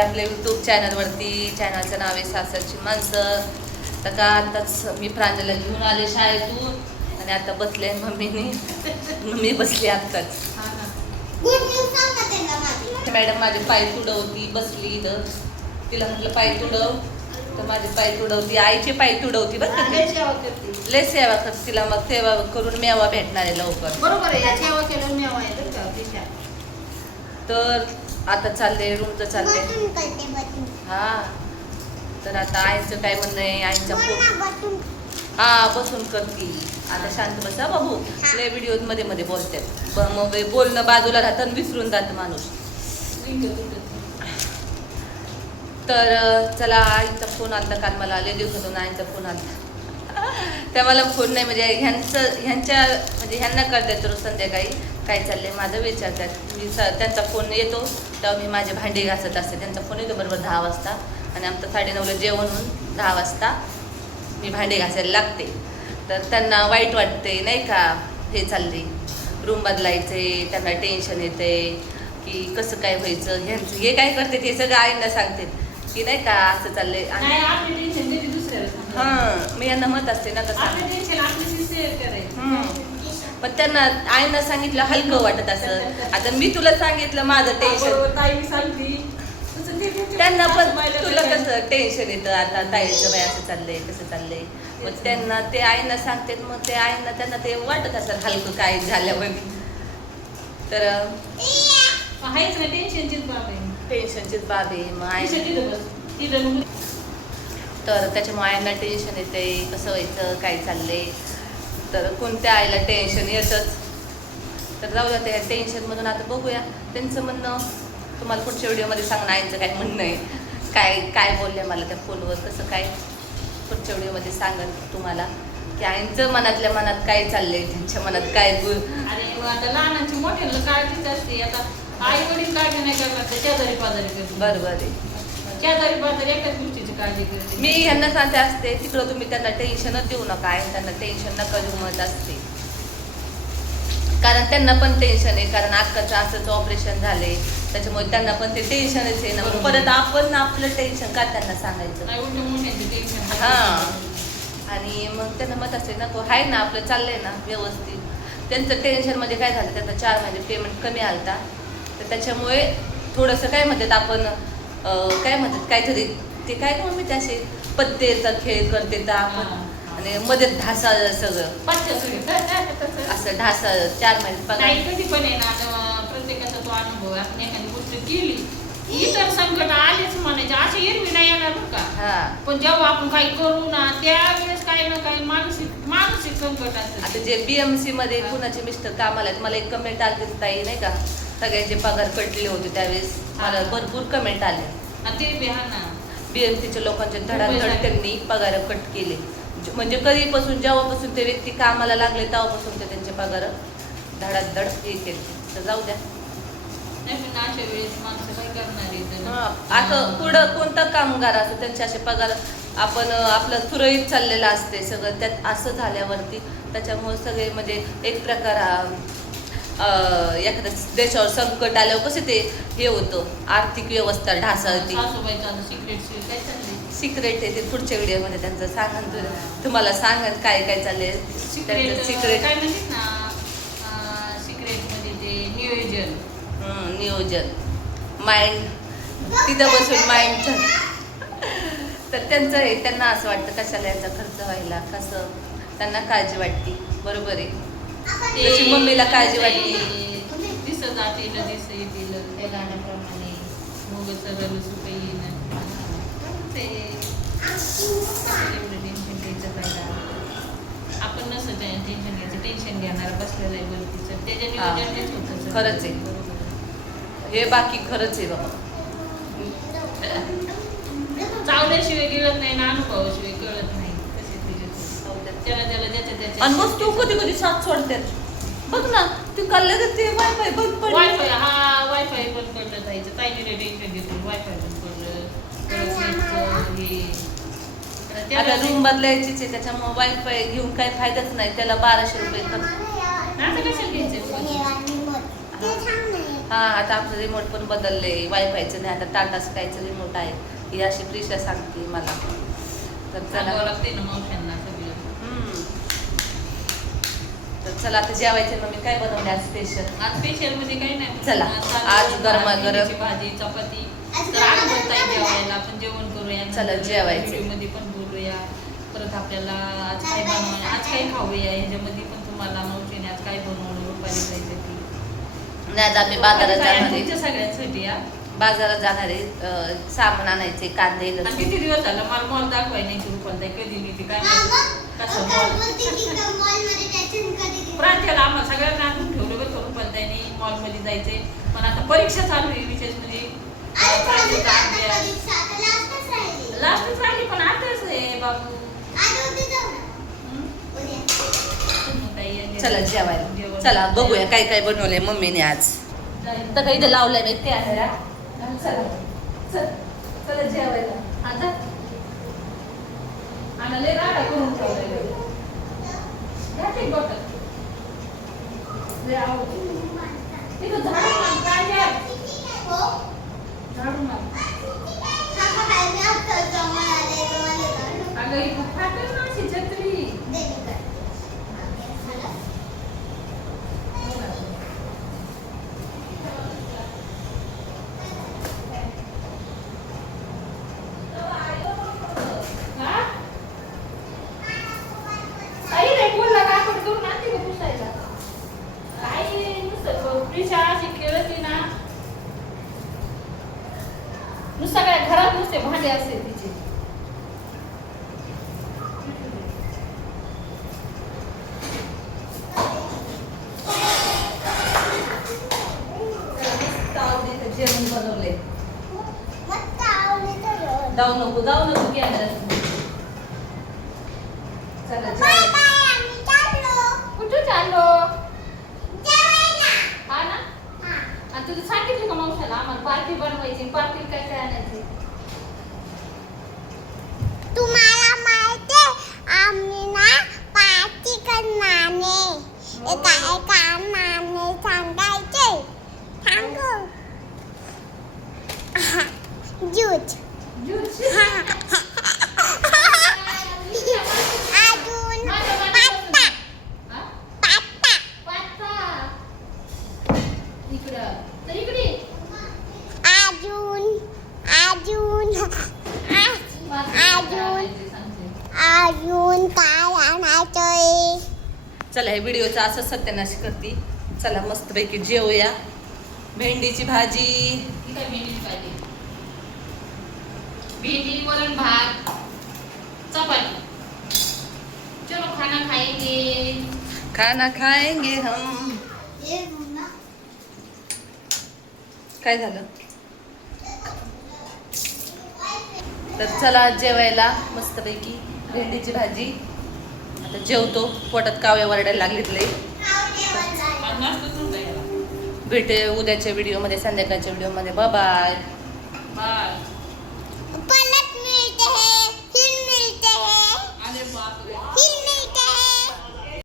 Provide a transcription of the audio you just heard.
आपल्या यूट्यूब चॅनलवरती. चॅनलचं नाव आहे सासरची माणसं. तर का आताच मी प्रांजला घेऊन आले शाळेतून आणि आता बसले मम्मीने. मम्मी बसली आत्ताच. मॅडम माझे पाय तुडवती बसली इथं. तिला म्हटलं पाय तुडव तर माझे पाय तुडवती. आईचे पाय तुडवती बरं का. लय सेवा करते तिला. मग सेवा करून मेवा भेटणार आहे लवकर. बरोबर आहे. सेवा केल्यावर मेवा आहे बरं का. तर आता चालले रूमचं चालले. हा तर आता आईचं काय म्हणणं आहे. आईचा फोन हा बसून करती. आता शांत बसा बाबू. लय व्हिडिओ मध्ये मध्ये बोलतात. मग बोलणं बाजूला राहतं आणि विसरून जातं माणूस. तर चला आईचा फोन आलता काल मला. लय दिवसातून आईचा फोन आलता. त्या मला फोन नाही म्हणजे ह्यांच्या म्हणजे ह्यांना करतात रोज संध्याकाळी काय चाललंय माझं विचारतात. मी त्यांचा फोन येतो तेव्हा मी माझे भांडी घासत असते. त्यांचा फोन येतो बरोबर 10 वाजता आणि आमचं 9:30ला जेवण होऊन 10 वाजता मी भांडी घासायला लागते. तर त्यांना वाईट वाटते नाही का. हे चालले रूम बदलायचे. त्यांना टेन्शन येते की कसं काय व्हायचं. ह्यांचं हे काय करते ते सगळं आईंना सांगते की नाही का असं चाललंय. हां मी यांना म्हणत असते ना कसं. पण त्यांना आईंना सांगितलं हलकं वाटत असं. आता मी तुला सांगितलं माझं टेन्शन. त्यांना पण तुला कसं टेन्शन येतं. आता ताईचं बाई असं चाललंय कसं चाललंय. मग त्यांना ते आईंना सांगते. मग ते आईंना त्यांना ते वाटत असं हलकं काय झाल्यावर. तर टेन्शनचीच बाब आहे. मग आई तर त्याच्यामुळे आईंना टेन्शन येते कसं व्हायचं काय चाललंय. तर कोणत्या आईला टेन्शन येतच. तर जाऊ द्या त्या टेन्शनमधून आता बघूया त्यांचं म्हणणं. तुम्हाला पुढच्या व्हिडिओमध्ये सांगणं आईंचं काय म्हणणं आहे. काय काय बोलले मला त्या फोनवर कसं काय पुढच्या व्हिडिओमध्ये सांगेन तुम्हाला की आईंचं मनातल्या मनात काय चाललंय. त्यांच्या मनात काय आणि आता लहानांची मोठ्यांना काळजीच असते. आता आई वडील काळजी नाही करतात शेजारी पाजारी करते. बरोबर आहे. शेजारी पाजारी एकाच गोष्टीची काळजी करते. मी ह्यांना सांगते असते तिकडं तुम्ही त्यांना टेन्शनच देऊ नका. आणि त्यांना टेन्शन नका देऊ म्हणत असते. कारण त्यांना पण टेन्शन आहे. कारण अक्काचं असंच ऑपरेशन झाले त्याच्यामुळे त्यांना पण ते टेन्शनच आहे ना. परत आपण आपलं टेन्शन का त्यांना सांगायचं. हां आणि मग त्यांना मत असते ना आहे ना आपलं चाललंय ना व्यवस्थित. त्यांचं टेन्शनमध्ये काय झालं त्यांचा 4 महिने पेमेंट कमी आलता. तर त्याच्यामुळे थोडंसं काय म्हणतात आपण काय म्हणतात काहीतरी ते काय म्हणून मी असे पत्तेचा खेळ करते तर आपण आणि मध्ये ढासा सगळं असं ढासा 4 महिने कधी पण आहे ना. प्रत्येकाचा तो अनुभव आहे. आपण एखादी गोष्ट केली इतर संकट आलेच म्हणायचे असे एरवी नाही येणार बरं का. पण जेव्हा आपण काही करू ना त्यावेळेस काही ना काही मानसिक संकट असतं. आता जे BMC मध्ये कुणाचे मिस्टर कामाला आहेत. मला एक कमेंट आली ताई नाही का सगळ्यांचे पगार कटले होते त्यावेळेस मला भरपूर कमेंट आले. ते ना BMCच्या लोकांचे धडाधड त्यांनी पगार कट केले. म्हणजे कधीपासून जेव्हापासून ते व्यक्ती कामाला लागले तेव्हापासून ते त्यांचे पगार धडाधड हे केले. तर जाऊ द्या. आता पुढं कोणता कामगार असो त्यांचे असे पगार आपण आपलं सुरळीत चाललेलं असते सगळं. त्यात असं झाल्यावरती त्याच्यामुळे सगळे म्हणजे एक प्रकार एखाद्या देशावर संकट आल्यावर कसे ते हे होतं आर्थिक व्यवस्था ढासळती. सिक्रेट आहे ते पुढच्या व्हिडिओमध्ये त्यांचं सांगन तुम्हाला सांगन काय काय चाललंय. सिक्रेट काय म्हणतात ना सिक्रेट म्हणजे ते नियोजन माइंड तिथं बसून माइंडचं. तर त्यांचं आहे त्यांना असं वाटतं कशाला याचा खर्च व्हायला कसं त्यांना काळजी वाटते. बरोबर आहे. जशी मम्मीला काळजी वाटते. दिस जातील दिस येतील त्या गाण्याप्रमाणे मग सरळ सुख येईल. टेन्शन घ्यायचं पाहिजे. आपण नसं टेन्शन घ्यायचं. टेन्शन घेणार बसलेलं आहे वरतीचं त्याच्या होतं. खरंच आहे हे बाकी खरंच आहे बाबा. चावल्याशिवाय गिळत नाही ना अनुभवाशिवाय कळत नाही. त्याला आणि मग तू कधी कधी साथ सोडतात बघ ना. तू कळलं ते वायफाय बंद पडलं. वायफाय बंद पडलं जायचं. ताईने टेन्शन घेतलं वायफाय बंद पडलं. आता रूम बदलायचीच आहे त्याच्यामुळे वायफाय घेऊन काही फायदाच नाही. त्याला 1200 रुपये खर्च. आता कशाला घ्यायचं. हा हा आता आपलं रिमोट पण बदलले, वायफायचं नाही, आता टाटा स्कायचं रिमोट आहे. ही अशी प्रिशा सांगते मला. तर चला सांगावं लागते ना मावशांना सगळं. तर चला आता जेवायचं. मग मी काय बनवले आज स्पेशल? आज स्पेशल मध्ये काही नाही. चला, आज गरमागरम भाजी चपाती. तर आज बनताय जेवायला, आपण जेवण करूया. चला जेवायचं. मध्ये पण बोलूया. परत आपल्याला आज काय बनवायचं, आज काय खाऊया, ह्याच्यामध्ये पण तुम्हाला मावशीने आज काय बनवलं रुपाली ताईसाठी. नाही, आज आम्ही बाजारात जाणार आहे. तुमच्या सगळ्यांसाठी या बाजारात जाणार आहे, सामान आणायचे, कांदे, आणि लसूण. किती दिवस झालं मला मॉल दाखवाय नाही की रुपाली ताई कधी नेते काय माहिती. कसं प्रांत्याला आम्हाला सगळ्यांना आणून ठेवलं बघ रुपाली मॉलमध्ये जायचंय. पण आता परीक्षा चालू आहे, विशेष म्हणजे लास्टच राहिली. पण आताच आहे बाबू. चला जेवायला. चला बघूया काय काय बनवलंय मम्मीने आज. तर काही इथं लावलंय नाही ते आहे. चला चला जेवायला. आता आणि लय राडा करून ठेवलेलं. घ्या ते बॉटल. लय आवडतं. तिथं झाडू मार, काय घ्या? झाडू मार. अगं इथं फाटेल ना अशी छत्री. नुसतं काय घरात नुसते भांडे असते तिचे. जेवण बनवले. जाऊ नको कॅमेरा. चला कुठं चाललो? हा ना. आणि तुझं सांगितलं का मावशाला आम्हाला पार्टी बनवायची, पार्टी काय काय आणायची? तुम्हाला माहिती आम्ही ना पार्टी करणार एका नाणे सांगायचे. सांगू ज्यूस अजून पास्ता इकडं तर इकडे अजून काय आणायचंय? चला हे व्हिडिओचा असं सत्यानाश करते. चला मस्तपैकी जेवूया. भेंडीची भाजी. ही काय भेंडीची भाजी, भेंडी, वरण भात, चपाती. चलो खाना खाएंगे हम. काय झालं? तर चला जेवायला मस्तपैकी भेंडीची भाजी. आता जेवतो, पोटात कावळे वरडायला लागलीत लई. भेटे उद्याच्या व्हिडिओमध्ये, संध्याकाळच्या व्हिडिओमध्ये. Bye bye. बाय. पलट मिळते है, फिर मिळते है. अरे बापरे.